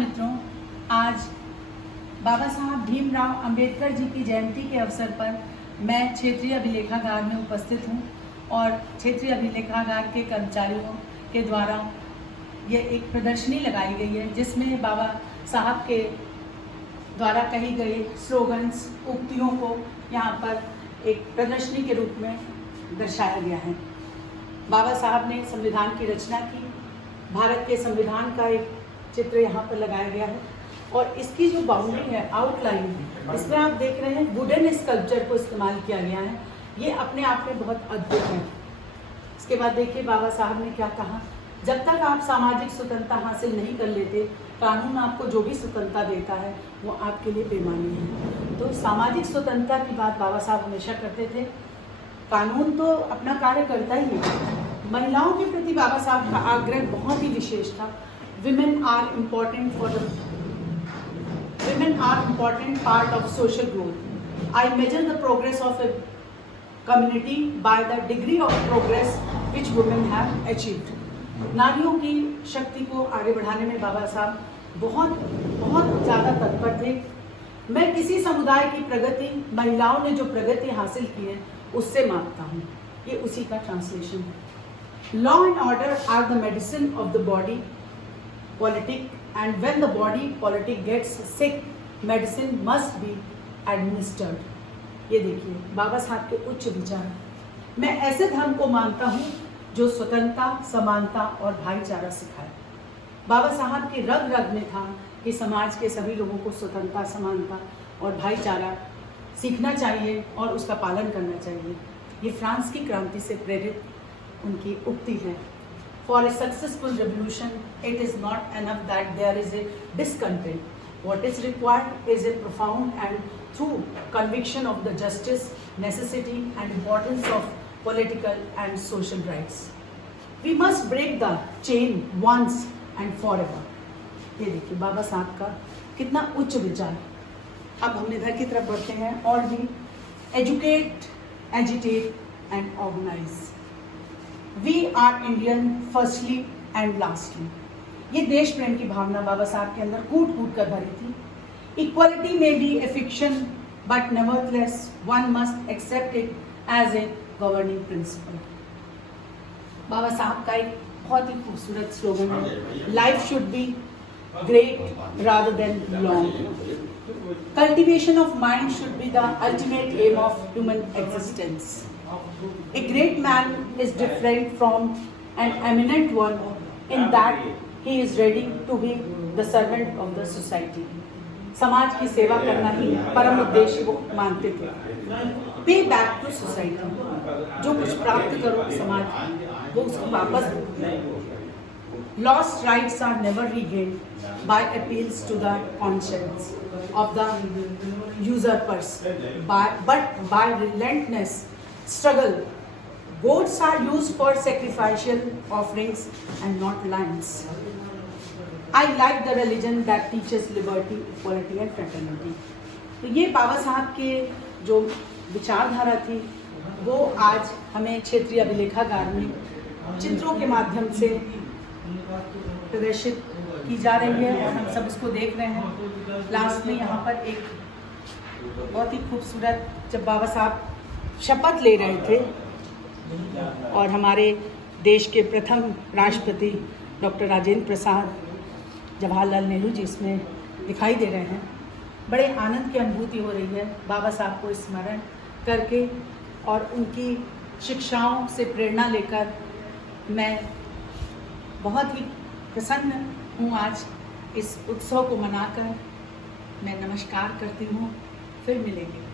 मित्रों, आज बाबा साहब भीमराव अंबेडकर जी की जयंती के अवसर पर मैं क्षेत्रीय अभिलेखागार में उपस्थित हूँ और क्षेत्रीय अभिलेखागार के कर्मचारियों के द्वारा ये एक प्रदर्शनी लगाई गई है जिसमें बाबा साहब के द्वारा कही गई स्लोगन्स, उक्तियों को यहाँ पर एक प्रदर्शनी के रूप में दर्शाया गया है। बाबा साहब ने संविधान की रचना की, भारत के संविधान का एक चित्र यहाँ पर लगाया गया है और इसकी जो बाउंड्री है, आउटलाइन, इसमें आप देख रहे हैं वुडन स्कल्पचर को इस्तेमाल किया गया है। ये अपने आप में बहुत अद्भुत है। इसके बाद देखिए बाबा साहब ने क्या कहा, जब तक आप सामाजिक स्वतंत्रता हासिल नहीं कर लेते, कानून आपको जो भी स्वतंत्रता देता है वो आपके लिए बेमानी है। तो सामाजिक स्वतंत्रता की बात बाबा साहब हमेशा करते थे। कानून तो अपना कार्य करता ही है। महिलाओं के प्रति बाबा साहब का आग्रह बहुत ही विशेष था। Women are important part of social growth. I measure the progress of a community by the degree of progress which women have achieved. नारियों की शक्ति को आगे बढ़ाने में बाबा साहब बहुत ज़्यादा तत्पर थे। मैं किसी समुदाय की प्रगति, महिलाओं ने जो प्रगति हासिल की है उससे मापता हूँ। ये उसी का ट्रांसलेशन है। Law and order are the medicine of the body politic, and when the body politic gets sick, medicine must be administered. ये देखिए बाबा साहब के उच्च विचार। मैं ऐसे धर्म को मानता हूँ जो स्वतंत्रता, समानता और भाईचारा सिखाए। बाबा साहब की रग रग में था कि समाज के सभी लोगों को स्वतंत्रता, समानता और भाईचारा सीखना चाहिए और उसका पालन करना चाहिए। ये फ्रांस की क्रांति से प्रेरित उनकी उक्ति है। For a successful revolution, it is not enough that there is a discontent. What is required is a profound and true conviction of the justice, necessity and importance of political and social rights. We must break the chain once and forever. ये देखिए बाबा साहब का कितना उच्च विचार। अब हम इधर की तरफ बढ़ते हैं और भी educate, agitate and organize. We are Indian firstly and lastly. ये देश प्रेम की भावना बाबा साहब के अंदर कूट कूट कर भरी थी। Equality may be a fiction, but nevertheless one must accept it as a governing principle. बाबा साहब का एक बहुत ही खूबसूरत स्लोगन है, Life should be great rather than long. Cultivation of mind should be the ultimate aim of human existence. A great man is different from an eminent one in that he is ready to be the servant of the society. समाज की सेवा करना ही परम उद्देश्य वो मानते थे। Pay back to society. जो कुछ प्राप्त करो समाज वो उसको वापस दो। Lost rights are never regained by appeals to the conscience of the usurpers, but by relentless struggle. Goats are used for sacrificial offerings and not lambs. I like the religion that teaches liberty, equality and fraternity. तो ये बाबा साहब के जो विचारधारा थी वो आज हमें क्षेत्रीय अभिलेखागार में चित्रों के माध्यम से प्रदर्शित की जा रही है और हम सब उसको देख रहे हैं। लास्ट में यहाँ पर एक बहुत ही खूबसूरत, जब बाबा साहब शपथ ले रहे थे और हमारे देश के प्रथम राष्ट्रपति डॉक्टर राजेंद्र प्रसाद जवाहरलाल नेहरू जी इसमें दिखाई दे रहे हैं। बड़े आनंद की अनुभूति हो रही है बाबा साहब को स्मरण करके और उनकी शिक्षाओं से प्रेरणा लेकर। मैं बहुत ही प्रसन्न हूँ आज इस उत्सव को मनाकर। मैं नमस्कार करती हूँ, फिर मिलेंगे।